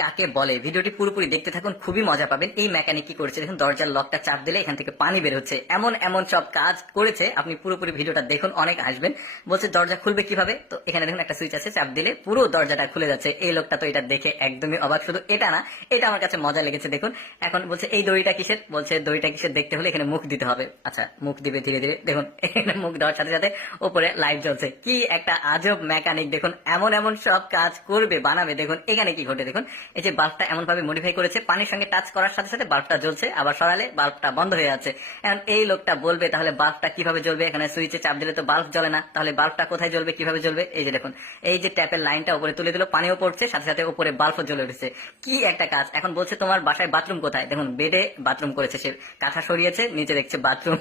কাকে বলে ভিডিওটি পুরোপুরি দেখতে থাকুন, খুবই মজা পাবেন। এই মেকানিক কি করেছে দেখুন, দরজার লকটা চাপ দিলে এখান থেকে পানি বের হচ্ছে, এমন এমন সব কাজ করেছে। আপনি পুরোপুরি ভিডিওটা দেখুন, অনেক আসবেন। বলছে দরজা খুলবে কিভাবে, তো এখানে দেখুন একটা সুইচ আছে, চাপ দিলে পুরো দরজাটা খুলে যাচ্ছে। এই লোকটা তো এটা দেখে একদমই অবাক। শুধু এটা না, এটা আমার কাছে মজা লেগেছে। দেখুন এখন বলছে এই দড়িটা কিসের, বলছে দড়িটা কিসের দেখতে হলে এখানে মুখ দিতে হবে। আচ্ছা মুখ দিবে ধীরে ধীরে, দেখুন এখানে মুখ দেওয়ার সাথে সাথে উপরে লাইট জ্বলছে। কি একটা আজব মেকানিক দেখুন, এমন এমন সব কাজ করবে বানাবে। দেখুন এখানে কি ঘটে, দেখুন এই যে বাল্বটা এমন ভাবে মডিফাই করেছে, পানির সঙ্গে টাচ করার সাথে সাথে বাল্বটা জ্বলছে, আবার সরালে বাল্বটা বন্ধ হয়ে যাচ্ছে। এখন এই লোকটা বলবে তাহলে বাল্বটা কিভাবে জ্বলবে, এখানে সুইচে চাপ দিলে তো বাল্ব জ্বলে না, তাহলে বাল্বটা কোথায় জ্বলবে, কিভাবে জ্বলবে। এই যে দেখুন, এই যে ট্যাপের লাইনটা উপরে তুলে দিল, পানিও পড়ছে, সাথে সাথে উপরে বাল্বও জ্বলে উঠেছে। কি একটা কাজ। এখন বলছে তোমার বাসায় বাথরুম কোথায়, দেখুন বেডে বাথরুম করেছে, সে কাঁথা সরিয়েছে, নিচে দেখছে বাথরুম।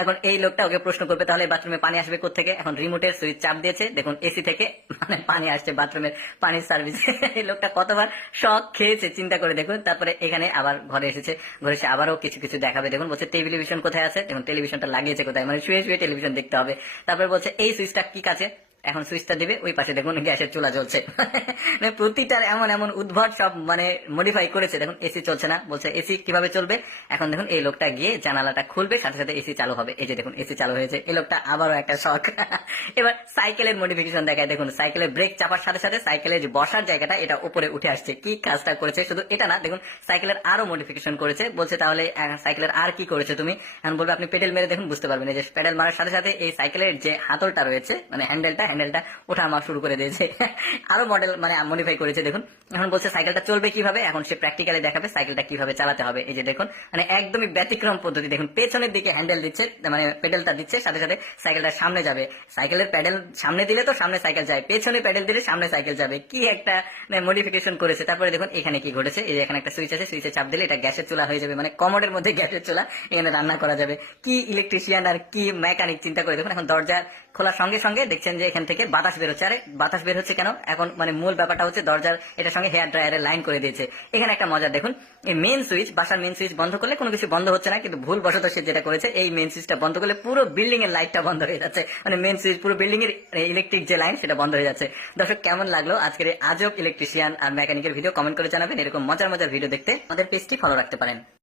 এখন এই লোকটা ওকে প্রশ্ন করবে তাহলে বাথরুমে পানি আসবে কোত্থেকে। এখন রিমোটের সুইচ চাপ দিয়েছে, দেখুন এসি থেকে মানে পানি আসছে বাথরুমের পানির সার্ভিস। এই লোকটা কতবার শখ খেয়েছে চিন্তা করে দেখুন। তারপরে এখানে আবার ঘরে এসেছে, ঘরে এসে আবারও কিছু কিছু দেখাবে। দেখুন বলছে টেলিভিশন কোথায় আছে, দেখুন টেলিভিশনটা লাগিয়েছে কোথায়, মানে শুয়ে শুয়ে টেলিভিশন দেখতে হবে। তারপরে বলছে এই সুইচটা কি কাছে, এখন সুইচটা দিবে, ওই পাশে দেখুন গ্যাসের চুলা জ্বলছে। মানে প্রতিটার এমন এমন উদ্ভট সব মানে মডিফাই করেছে। দেখুন এসি চলছে না, বলছে এসি কিভাবে চলবে। এখন দেখুন এই লোকটা গিয়ে জানালাটা খুলবে, সাথে সাথে এসি চালু হবে। এই যে দেখুন এসি চালু হয়েছে। এই লোকটা আবারও একটা শখ। এবার সাইকেলের মডিফিকেশন দেখায়, দেখুন সাইকেলের ব্রেক চাপার সাথে সাথে সাইকেলের যে বসার জায়গাটা এটা উপরে উঠে আসছে। কি কাজটা করেছে, শুধু এটা না, দেখুন সাইকেলের আরো মডিফিকেশন করেছে। বলছে তাহলে সাইকেলের আর কি করেছে তুমি, এখন বলবে আপনি পেডেল মেরে দেখুন, বুঝতে পারবেন। এই যে পেডেল মারার সাথে সাথে এই সাইকেলের যে হাতলটা রয়েছে মানে হ্যান্ডেলটা ওঠা আমার শুরু করে দিয়েছে। আরো মডেল মানে মডিফাই করেছে। দেখুন এখন বলছে সাইকেলটা চলবে কিভাবে, এখন সে প্র্যাকটিক্যালি দেখাবে সাইকেলটা কিভাবে চালাতে হবে। এই যে দেখুন মানে একদমই ব্যতিক্রম পদ্ধতি। দেখুন পেছনের দিকে হ্যান্ডেল দিচ্ছে, মানে পেডেলটা দিচ্ছে, সাথে সাথে সাইকেলটা সামনে যাবে। সাইকেলের প্যাডেল সামনে দিলে তো সামনে সাইকেল যায়, পেছনে প্যাডেল দিলে সামনে সাইকেল যাবে। কি একটা মডিফিকেশন করেছে। তারপরে দেখুন এখানে কি ঘটেছে, এই যে এখানে একটা সুইচ আছে, সুইচে চাপ দিলে এটা গ্যাসের চুলা হয়ে যাবে, মানে কমোডের মধ্যে গ্যাসের চুলা, এখানে রান্না করা যাবে। কি ইলেকট্রিশিয়ান আর কি মেকানিক চিন্তা করে দেখুন। এখন দরজা খোলার সঙ্গে সঙ্গে দেখছেন যে এখান থেকে বাতাস বেরোচ্ছে। আরে বাতাস বের হচ্ছে কেন, এখন মানে মূল ব্যাপারটা হচ্ছে দরজার এটার সঙ্গে হেয়ার ড্রায়ারের লাইন করে দিয়েছে। এখানে একটা মজা দেখুন, এই মেন সুইচ, বাসার মেন সুইচ বন্ধ করলে কোনো কিছু বন্ধ হচ্ছে না, কিন্তু ভুল বশত সে যেটা করেছে এই মেন সুইচটা বন্ধ করলে পুরো বিল্ডিং এর লাইটটা বন্ধ হয়ে যাচ্ছে, মানে মেন সুইচ পুরো বিল্ডিং এর ইলেকট্রিক যে লাইন সেটা বন্ধ হয়ে যাচ্ছে। দর্শক কেমন লাগলো আজকের এই আজব ইলেকট্রিশিয়ান আর মেকানিকের ভিডিও, কমেন্ট করে জানাবেন। এরকম মজার মজার ভিডিও দেখতে আমাদের পেজটি ফলো রাখতে পারেন।